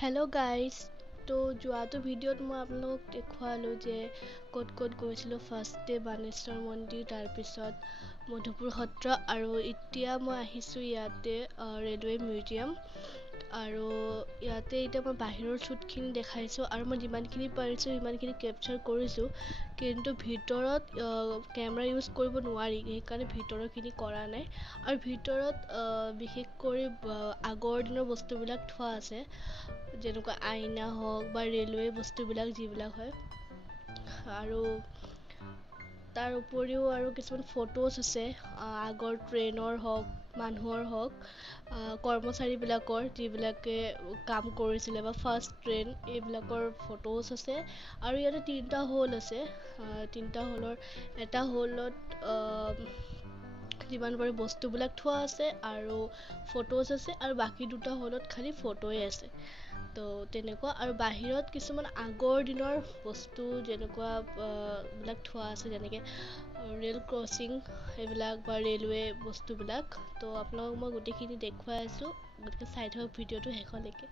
Hello' guys. তো যোৱাটো ভিডিঅ'ত মই আপোনালোকক দেখুৱালোঁ যে ক'ত ক'ত গৈছিলোঁ। ফাৰ্ষ্ট ডে বাণেশ্বৰ মন্দিৰ, তাৰপিছত মধুপুৰ সত্ৰ, আৰু এতিয়া মই আহিছোঁ ইয়াতে ৰেলৱে মিউজিয়াম। আৰু ইয়াতে এতিয়া মই বাহিৰৰ শ্বুটখিনি দেখাইছোঁ, আৰু মই যিমানখিনি পাৰিছোঁ সিমানখিনি কেপচাৰ কৰিছোঁ, কিন্তু ভিতৰত কেমেৰা ইউজ কৰিব নোৱাৰি, সেইকাৰণে ভিতৰৰখিনি কৰা নাই। আৰু ভিতৰত বিশেষ কৰি আগৰ দিনৰ বস্তুবিলাক থোৱা আছে, যেনেকুৱা আইনা হওক বা ৰেলৱে বস্তুবিলাক যিবিলাক হয়, আৰু তাৰ উপৰিও আৰু কিছুমান ফটোজ আছে, আগৰ ট্ৰেইনৰ হওক, মানুহৰ হওক, কৰ্মচাৰীবিলাকৰ যিবিলাকে কাম কৰিছিলে, বা ফাৰ্ষ্ট ট্ৰেইন, এইবিলাকৰ ফটোজ আছে। আৰু ইয়াতে 3টা হল আছে। 3টা হলৰ এটা হলত যিমান পাৰি বস্তুবিলাক থোৱা আছে আৰু ফটোজ আছে, আৰু বাকী 2টা হলত খালি ফটোৱে আছে। তো তেনেকুৱা। আৰু বাহিৰত কিছুমান আগৰ দিনৰ বস্তু যেনেকুৱা বিলাক থোৱা আছে, যেনেকৈ ৰেল ক্ৰচিং এইবিলাক বা ৰেলৱে বস্তুবিলাক। তো আপোনালোকক মই গোটেইখিনি দেখুৱাই আছোঁ, গতিকে চাই থাকক ভিডিঅ'টো শেষলৈকে।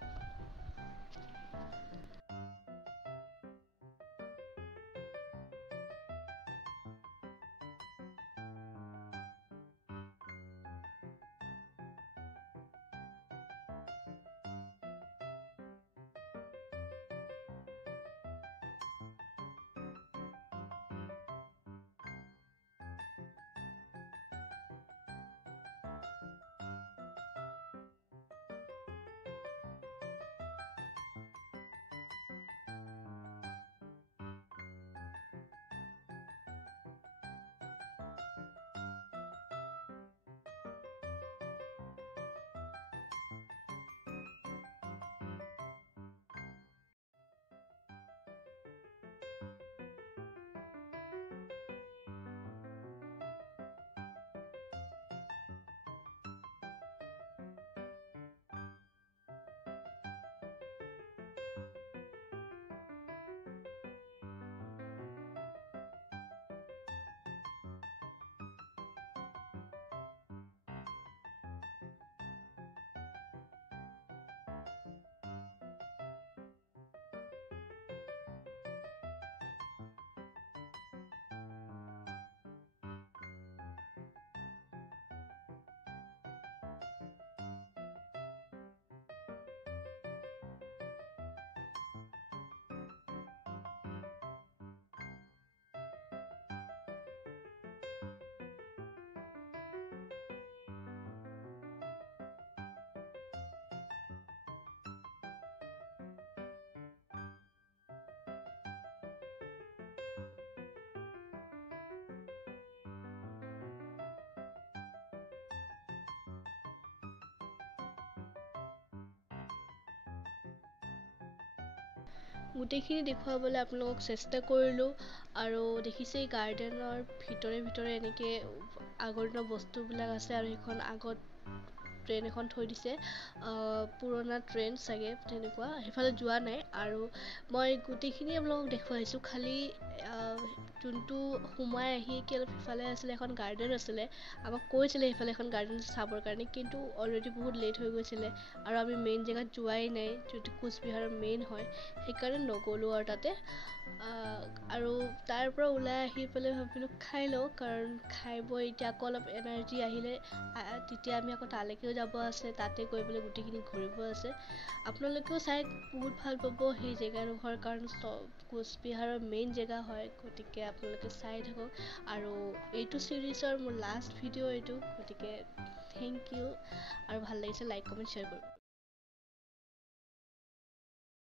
গোটেইখিনি দেখুৱাবলৈ আপোনালোকক চেষ্টা কৰিলোঁ। আৰু দেখিছে গাৰ্ডেনৰ ভিতৰে ভিতৰে এনেকৈ আগৰ দিনৰ বস্তুবিলাক আছে, আৰু সেইখন আগত ট্ৰেইন এখন থৈ দিছে, পুৰণা ট্ৰেইন চাগে তেনেকুৱা। সেইফালে যোৱা নাই, আৰু মই গোটেইখিনি আপোনালোকক দেখুৱাইছোঁ। খালি যোনটো সোমাই আহি অলপ সিফালে আছিলে, এখন গাৰ্ডেন আছিলে, আমাক কৈছিলে সেইফালে এখন গাৰ্ডেন চাবৰ কাৰণে, কিন্তু অলৰেডি বহুত লেট হৈ গৈছিলে, আৰু আমি মেইন জেগাত যোৱাই নাই, যোনটো কোচবিহাৰৰ মেইন হয়, সেইকাৰণে নগ'লোঁ আৰু তাতে। আৰু তাৰ পৰা ওলাই আহি পেলাই ভাবিলোঁ খাই লওঁ, কাৰণ খাই বৈ এতিয়া আকৌ অলপ এনাৰ্জি আহিলে তেতিয়া আমি আকৌ তালৈকেও যাব আছে, তাতে গৈ পেলাই গোটেইখিনি ঘূৰিব আছে। আপোনালোকেও চাই বহুত ভাল পাব সেই জেগাডোখৰ, কাৰণ কোচবিহাৰৰ মেইন জেগা হয়, গতিকে আপোনালোকে চাই থাকক। আৰু এইটো ছিৰিজৰ মোৰ লাষ্ট ভিডিঅ' এইটো, গতিকে থেংক ইউ। আৰু ভাল লাগিছে লাইক কমেণ্ট শ্বেয়াৰ কৰিব।